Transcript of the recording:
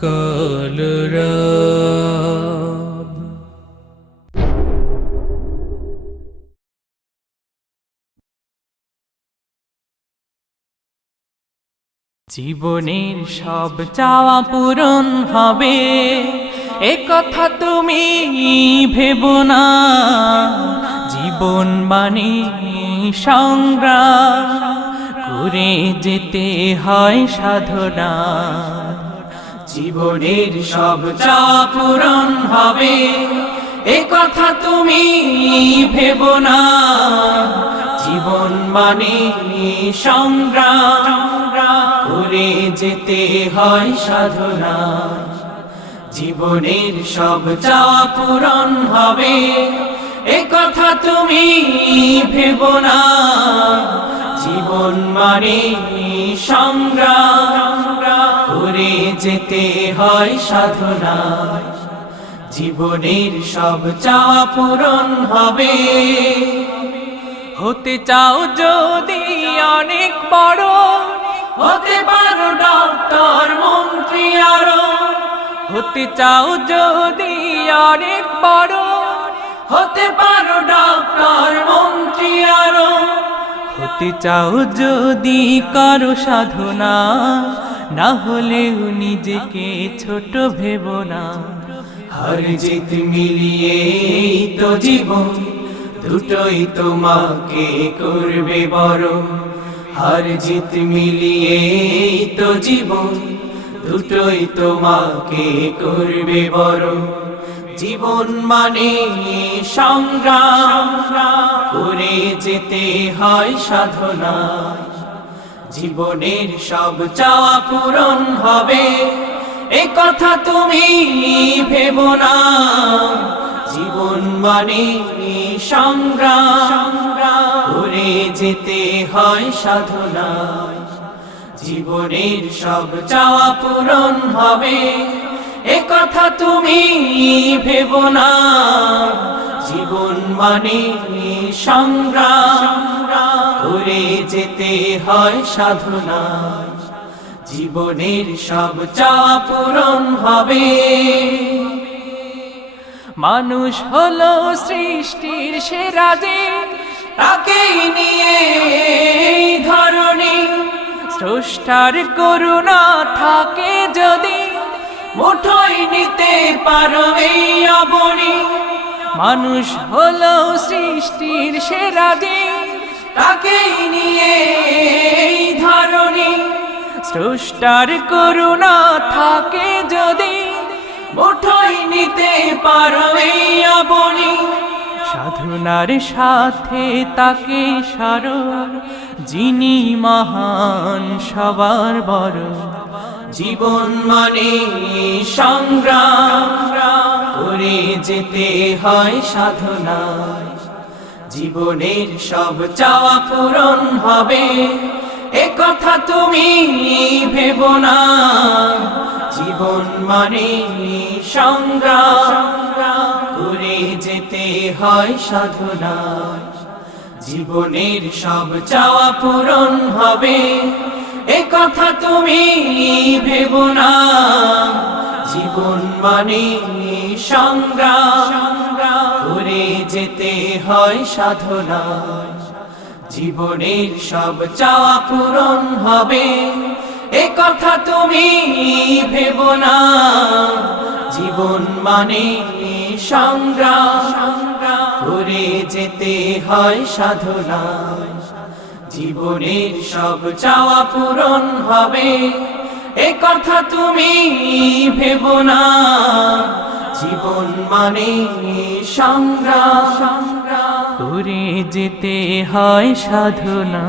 কলরব জীবনের সব চাওয়া পূরণ হবে, এ কথা তুমি ভেবো না। জীবন মানে সংগ্রাম করে যেতে হয় সাধনা। জীবনের সব চাওয়া পূরণ হবে, এ কথা তুমি ভেবো না। জীবন মানে সংগ্রাম করে যেতে হয় সাধনা। জীবনের সব চাওয়া পূরণ হবে, এ কথা তুমি ভেবো না। জীবন মানে সংগ্রাম করে যেতে হয় সাধনা। জীবনের সব চাওয়া পূরণ হবে। হতে চাও যদি অনেক বড়, হতে পারো ডক্টর মন্ত্রী আরো। হতে চাও যদি অনেক বড়, হতে পারো ডক্টর মন্ত্রী আরো। হতে চাও যদি করো সাধনা, না হলেও নিজেকে ছোট ভেবো না। হার জিত মিলিয়ে তো জীবন, দুটোই তোমাকে করবে বড়। হার জিত মিলিয়ে তো জীবন, দুটোই তোমাকে করবে বড়। জীবন মানে সংগ্রাম করে যেতে হয় সাধনা। জীবনের সব চাওয়া পূরণ হবে, এ কথা তুমি ভেবো না। জীবন মানে সংগ্রাম করে যেতে হয় সাধনা। জীবনের সব চাওয়া পূরণ হবে, এ কথা তুমি ভেবো না। জীবন মানে সংগ্রাম করে যেতে হয় সাধনা। জীবনের সব চাওয়া পূরণ হবে। মানুষ হলো সৃষ্টির সেরা যে, তাকেই নিয়ে এই ধরনী। স্রষ্টার করুণা থাকে যদি, মুঠোয় নিতে পারো এই অবনী। মানুষ হলো সৃষ্টির সেরা যে, তাকেই নিয়ে এই ধরনী। স্রষ্টার করুণা থাকে যদি, মুঠোয় নিতে পারো এই অবনী। সাধনার সাথে তাকে সারো, যিনি মহান সবার বড়। জীবন মানে সংগ্রাম করে যেতে হয় সাধনা। জীবনের সব চাওয়া পূরণ হবে, এ কথা তুমি ভেবো না। জীবন মানে সংগ্রাম করে যেতে হয় সাধনা। জীবনের সব চাওয়া পূরণ হবে, এ কথা তুমি ভেবো না। জীবন মানে সংগ্রাম করে যেতে হয় সাধনা। জীবনের সব চাওয়া পূরণ হবে, এ কথা তুমি ভেবো না। জীবন মানে সংগ্রাম করে যেতে হয় সাধনা। জীবনের সব চাওয়া পূরণ হবে, এ কথা তুমি ভেবো না। জীবন মানে সংগ্রাম করে যেতে হয় সাধনা।